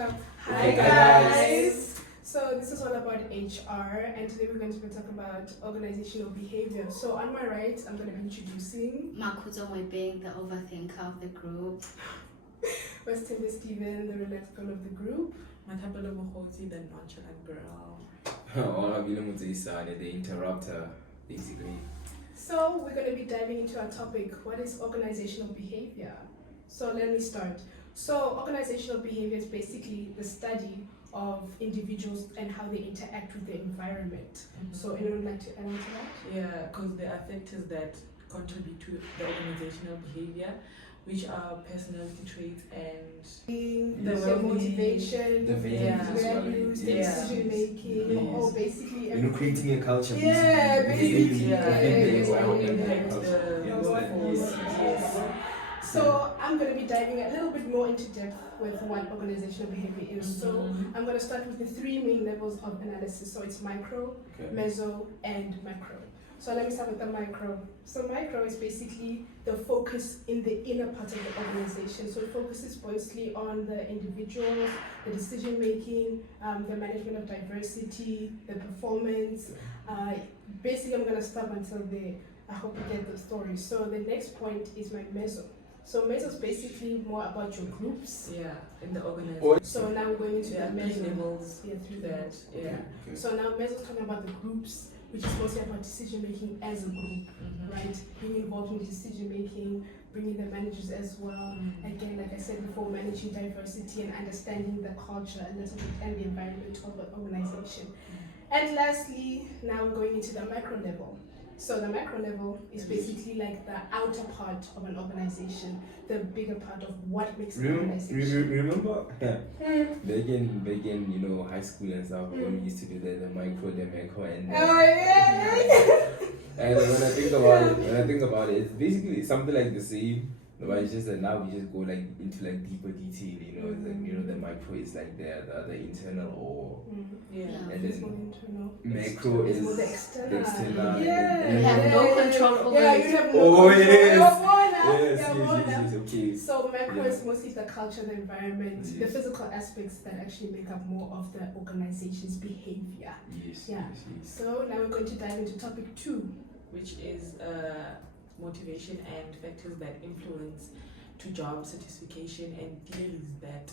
up. Hi, guys. So this is all about HR, and today we're going to be talking about organizational behavior. So on my right, I'm going to be introducing Makhutso Moepeng, the overthinker of the group. Masithembe Stephen, the relaxed girl of the group. Mathapelo Mogotsi, the nonchalant girl. Oarabile, the interrupter, basically. So we're going to be diving into our topic, what is organizational behavior? So let me start. So organizational behavior is basically the study of individuals and how they interact with the environment. Mm-hmm. So anyone would like to add on to that? Yeah, because there are factors that contribute to the organizational behavior, which are personality traits and the motivation, the values, the decision making, or basically creating a culture. Yeah, basically. So I'm going to be diving a little bit more into depth with what organizational behavior is. So I'm going to start with the three main levels of analysis. So it's micro, meso, and macro. So let me start with the micro. So micro is basically the focus in the inner part of the organization. So it focuses mostly on the individuals, the decision making, the management of diversity, the performance. Basically, I'm going to stop until there. I hope you get the story. So the next point is my meso. So meso is basically more about your groups. Yeah, in the organization. So now we're going into the meso levels. Yeah, through That, that. yeah. Okay. So now meso is talking about the groups, which is mostly about decision making as a group, right? Being involved in decision making, bringing the managers as well. Again, like I said before, managing diversity and understanding the culture a little bit and the environment of the organization. And lastly, now we're going into the micro level. So the macro level is basically like the outer part of an organization, the bigger part of what makes an organization. Remember back in high school and stuff when we used to do the micro, the macro, and and when I think about it, it's basically something like the same. But it's just that now we just go like into like deeper detail. It's like the micro is like the internal or and then macro is more the external. Yeah, You have no control over it. you have no control. Yes, okay. So macro is mostly the culture, the environment, the physical aspects that actually make up more of the organization's behavior. Yes. So now we're going to dive into topic 2, which is motivation and factors that influence to job satisfaction and theories that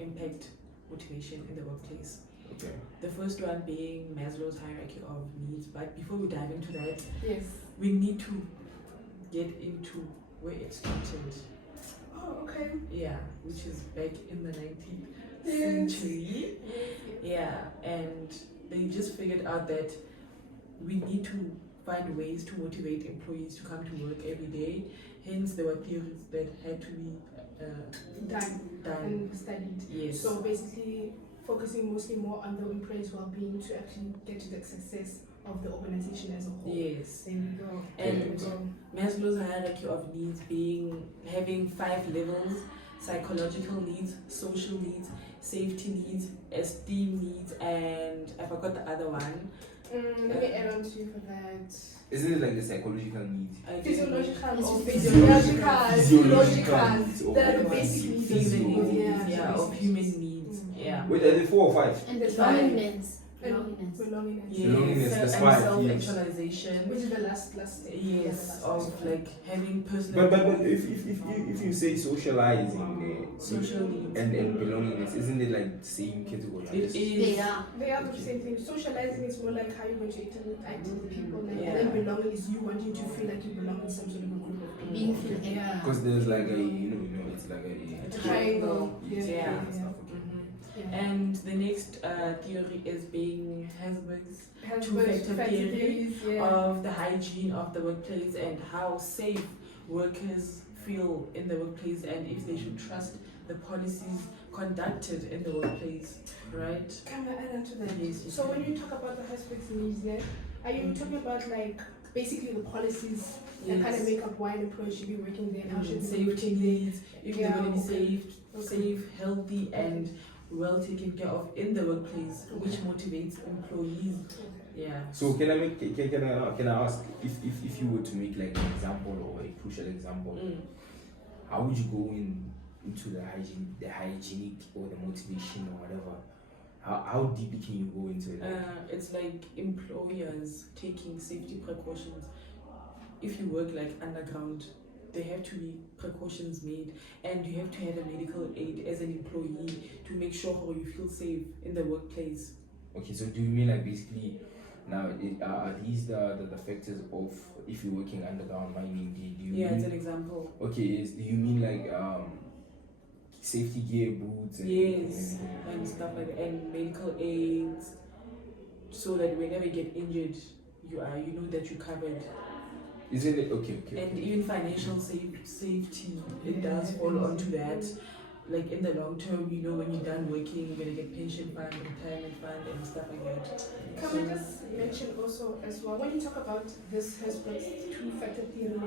impact motivation in the workplace. Okay. The first one being Maslow's hierarchy of needs. But before we dive into that, yes, we need to get into where it started. Oh, okay. Yeah, which is back in the 19th century. Yeah, and they just figured out that we need to find ways to motivate employees to come to work every day. Hence, there were theories that had to be done and studied. Yes. So basically, focusing mostly more on the employee's well-being to actually get to the success of the organization as a whole. Yes. There we go. And Maslow's hierarchy of needs having 5 levels: psychological needs, social needs, safety needs, esteem needs, and I forgot the other one. Let me add on to you for that. Isn't it like the psychological needs? Physiological or Physiological. physiological. The basic needs. Feelings, of human needs. Yeah. Wait, are they 4 or 5? And the belongingness. Belongingness. That's and 5. self-actualization. Which is the last step. Yes, of like having personal. But if you say socializing, social needs and belongingness, isn't it like the same category? It is. They are. They are the same thing. Socializing is more like how you're going to interact with people, and Yeah. then belonging is you wanting to feel like you belong in some sort of a group of people. Being filled in. Yeah. Because there's like it's like A triangle. Yeah. Yeah. And the next theory is being Hasberg's two-factor theories, of the hygiene of the workplace and how safe workers feel in the workplace and if they should trust the policies conducted in the workplace, right? Can I add on to that? Yes. So when you talk about the Hasberg's needs, are you talking about like basically the policies that kind of make up why an employee should be working there, how should they be safety working needs, if they're going to be Okay. safe, healthy, and well taken care of in the workplace, which motivates employees. Yeah. So can I ask if you were to make like an example or a crucial example, how would you go in into the hygienic or the motivation or whatever, how deeply can you go into it? It's like employers taking safety precautions. If you work like underground, there have to be precautions made, and you have to have a medical aid as an employee to make sure how you feel safe in the workplace. Okay, so do you mean like basically now are these the factors of if you're working underground mining? Do you Yeah, mean, it's an example. okay, yes. Do you mean like safety gear, boots, and Yes, and stuff like that, and medical aids, so that whenever you get injured, you know that you're covered. Isn't it okay? And even financial safety, it does fall onto that. Like in the long term, you know, when you're done working, you're gonna get pension fund, retirement fund, and stuff like that. Can we just mention also as well, when you talk about this two-factor theory,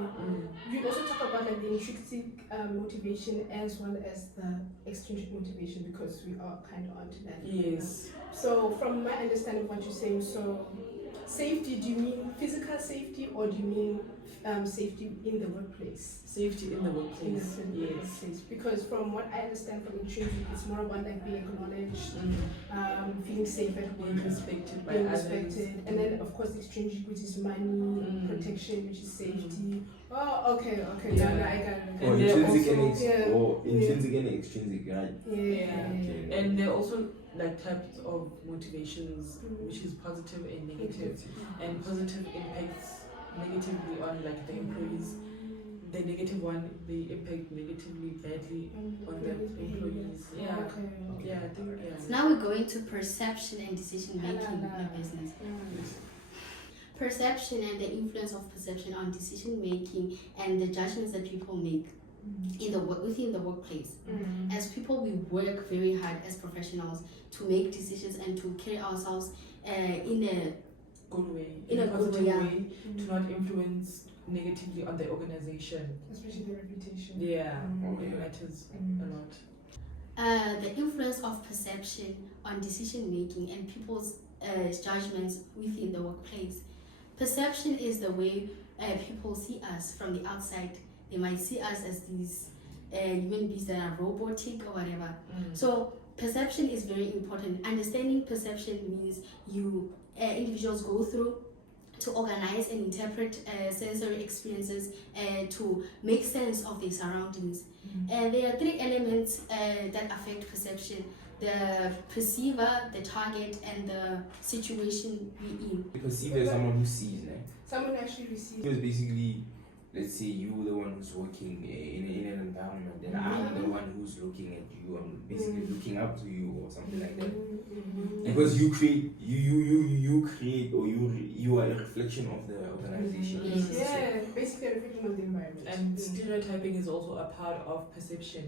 you also talk about like the intrinsic motivation as well as the extrinsic motivation, because we are kind of onto that. Yes. So from my understanding of what you're saying, so safety, do you mean physical safety or do you mean safety in the workplace? Safety in the workplace. Yes. Workplace. Because from what I understand from intrinsic, it's more about like being acknowledged, feeling safe at work, Being respected by being others. respected, and then of course the extrinsic, which is money, protection, which is safety. Oh, okay, Yeah. now I got it. Or And they're intrinsic also- intrinsic and extrinsic, right? Yeah. And there are also like types of motivations, which is positive and negative. And positive impacts negatively on like the employees. The negative one, they impact negatively badly on the employees. Yeah. Okay. Yeah, I think So now we're going to perception and decision making in a business. Perception and the influence of perception on decision making and the judgments that people make within the workplace. As people, we work very hard as professionals to make decisions and to carry ourselves in a good way, in a positive good way, to not influence negatively on the organization. Especially the reputation. Yeah, Okay. it matters a lot. the influence of perception on decision making and people's judgments within the workplace. Perception is the way people see us from the outside. They might see us as these human beings that are robotic or whatever. So perception is very important. Understanding perception means individuals go through to organize and interpret sensory experiences to make sense of their surroundings. And there are three elements that affect perception: the perceiver, the target, and the situation we're in. The perceiver is someone who sees, right? Someone actually receives. Because basically, let's say you the one who's working in an environment, and I'm the one who's looking at you. I'm basically looking up to you or something like that. Because you create, or you are a reflection of the organization. Yeah, basically a reflection of the environment. And stereotyping is also a part of perception.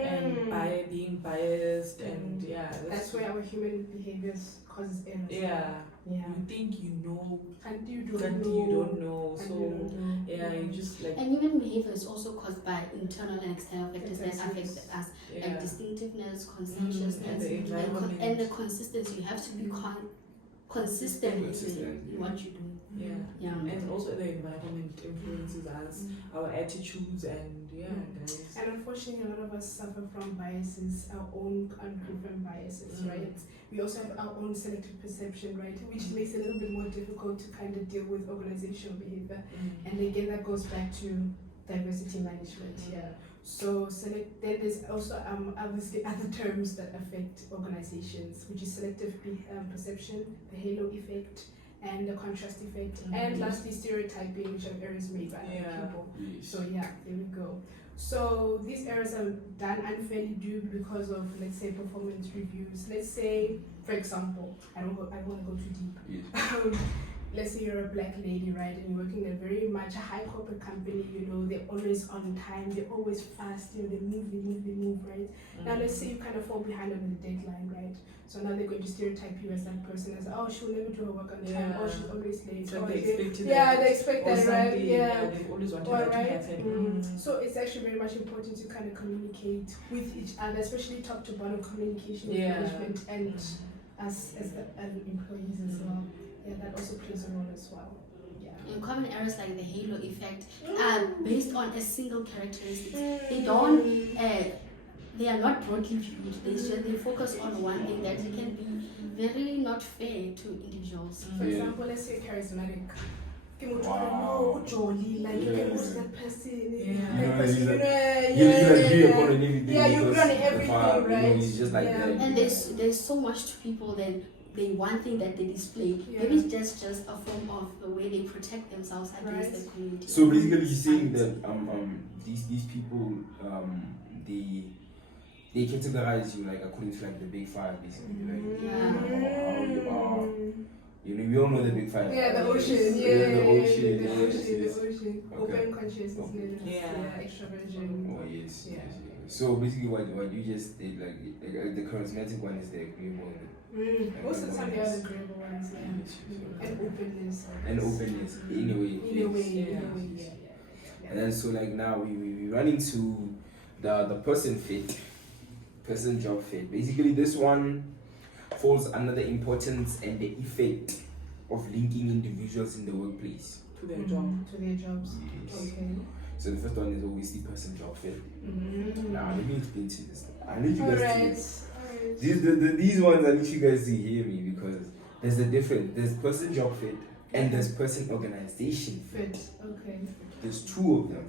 And by being biased, and that's where our human behaviors causes errors. Yeah. Yeah. You think you know, And you but don't you know. don't know. And So you don't know. yeah, you just like And human behavior is also caused by internal and external factors that affect us, like distinctiveness, conscientiousness, and the environment. and the consistency. You have to be consistent in what you do. Yeah. And also the environment influences us, our attitudes, and guys. And unfortunately, a lot of us suffer from biases, our own unconfirmed biases, right? We also have our own selective perception, right? Which makes it a little bit more difficult to kind of deal with organizational behavior. And again, that goes back to diversity management, So then there's also obviously other terms that affect organizations, which is selective perception, the halo effect, and the contrast effect, and lastly stereotyping, which are errors made by other people. So there we go. So these errors are done unfairly due because of, let's say, performance reviews. Let's say, for example, I don't want to go too deep. Let's say you're a black lady, right, and you're working at a very much a high corporate company, they're always on time, they're always fast, they move, right? Now let's say you kind of fall behind on the deadline, right? So now they're going to stereotype you as that person as, oh, she'll never do her work on time, or she's always late. So or they expect they expect that, right? They always wanted that to happen. So it's actually very much important to kind of communicate with each other, especially top to bottom communication with management and us as employees as well. Yeah, that also plays a role as well. And common errors like the halo effect are based on a single characteristic. They don't they are not broadly viewed. They focus on one thing that can be very not fair to individuals. For example, let's say charismatic. Wow. Jolly, like you can go to that person. You agree upon anything. Yeah, you agree on everything, right? right? He's just like that. And there's so much to people that they one thing that they display. Maybe that's just a form of the way they protect themselves against the community. So basically, you're saying that these people they categorize you like according to like the big five, basically. We all know the big five. Yeah, the ocean. The ocean. The ocean. Okay. Open consciousness. Extroversion. Oh yes. So basically, what you just did, like the charismatic one is the agreeable. Most of the time, they are the agreeable ones. And openness. And openness. In a way. And then so like now we run into the person fit, person job fit. Basically, this one falls under the importance and the effect of linking individuals in the workplace to their job. To their jobs. Yes. Okay. So the first one is always the person job fit. Now let me explain to you this. I need you guys to these ones I need you guys to hear me, because there's a difference. There's person job fit and there's person organization fit. Okay. There's two of them.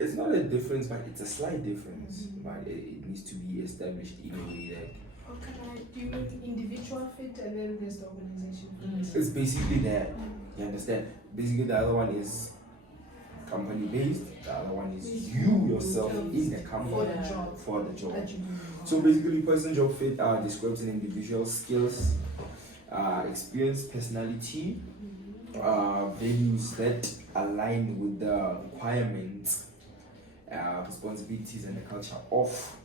It's not a difference, but it's a slight difference. But it needs to be established in a way that. Okay, do you mean individual fit and then there's the organization fit? It's basically that. You understand? Basically, the other one is company based. The other one is you yourself in the company for the job. So basically, person job fit describes an individual's skills, experience, personality, values that align with the requirements, responsibilities, and the culture of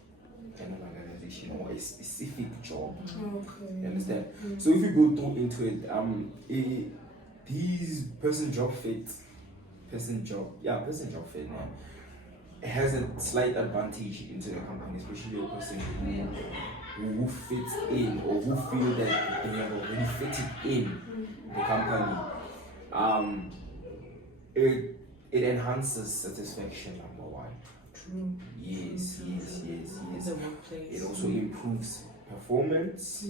an organization or a specific job. Okay. You understand? So if you go through into it, these person job fit now, it has a slight advantage into the company, especially a person who fits in or who feel that they have already fitted in the company. It enhances satisfaction, number one. True. Yes. The workplace. It also improves performance.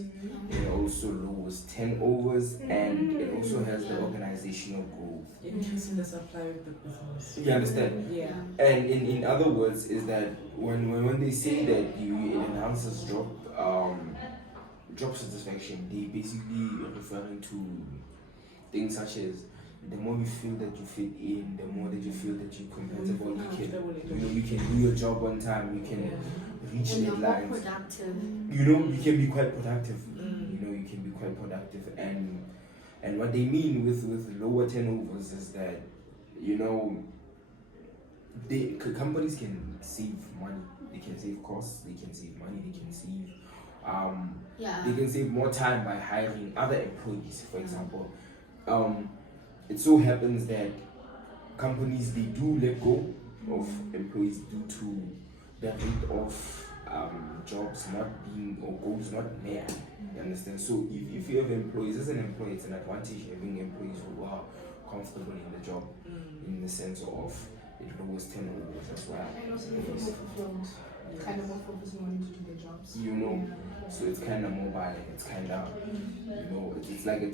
It also lowers turnovers, and it also has the organizational growth. Increasing the supply of the business. You understand? Yeah. And in other words, is that when they say that it enhances job satisfaction, they basically referring to things such as the more you feel that you fit in, the more that you feel that you're compatible, you can do your job on time, you can reach deadlines. More productive. You can be quite productive. You can be quite productive, and what they mean with lower turnovers is that companies can save money, they can save costs, they can save money, they can save they can save more time by hiring other employees, for example. It so happens that companies, they do let go of employees due to the rate of jobs not being or goals not met. You understand? So if you have employees, as an employee, it's an advantage having employees who are comfortable in the job, in the sense of it lowers turnovers as well. And also they feel more fulfilled. Kind of more focused more into their jobs. So it's kind of mobile. It's kind of, it's like a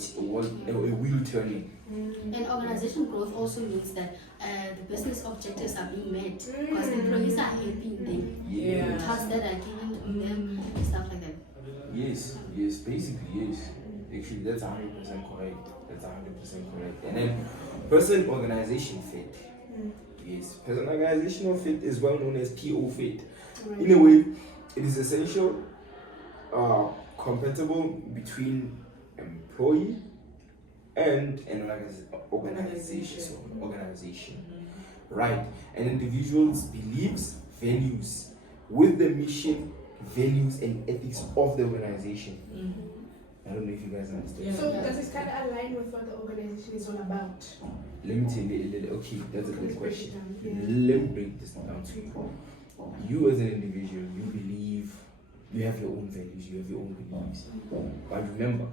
wheel turning. And organization growth also means that the business objectives are being met because employees are happy in the tasks that are given to them and stuff like that. Yes, basically, yes. Actually, that's 100% correct. And then person organization fit. Yes, person organizational fit is well known as PO fit. In a way, it is essential, compatible between employee and an organization. Right? An individual's beliefs, values, with the mission, values, and ethics of the organization. I don't know if you guys understand. So does this kind of align with what the organization is all about? Let me tell you, okay, that's a good question. Let me break this down to you. You as an individual, you believe, you have your own values, you have your own beliefs. But remember,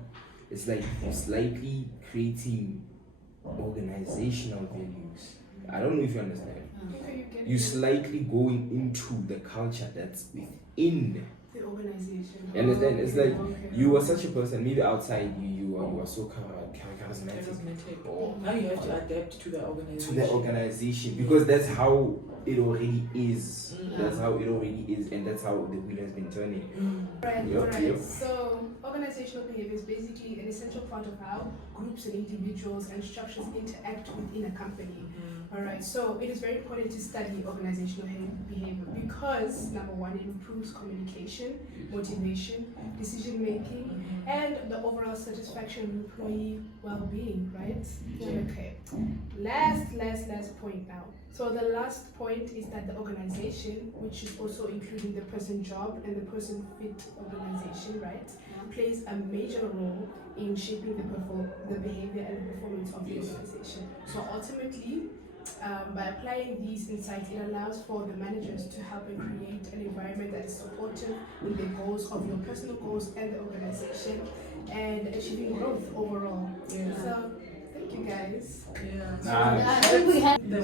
it's like slightly creating organizational values. I don't know if you understand. You slightly going into the culture that's within the organization. you understand? It's like you are such a person, maybe outside you are so charismatic. Or now you have to adapt to the organization. To the organization, because that's how it already is. That's how it already is, and that's how the wheel has been turning. Right. So organizational behavior is basically an essential part of how groups and individuals and structures interact within a company. Alright, so it is very important to study organizational behavior because number one, it improves communication, motivation, decision making, and the overall satisfaction of employee well-being, right? Okay. Last point now. So the last point is that the organization, which is also including the person job and the person fit organization, right, plays a major role in shaping the behavior and the performance of the organization. So ultimately, by applying these insights, it allows for the managers to help and create an environment that is supportive in the goals of your personal goals and the organization and achieving growth overall. So, thank you guys. Yeah. I think we had the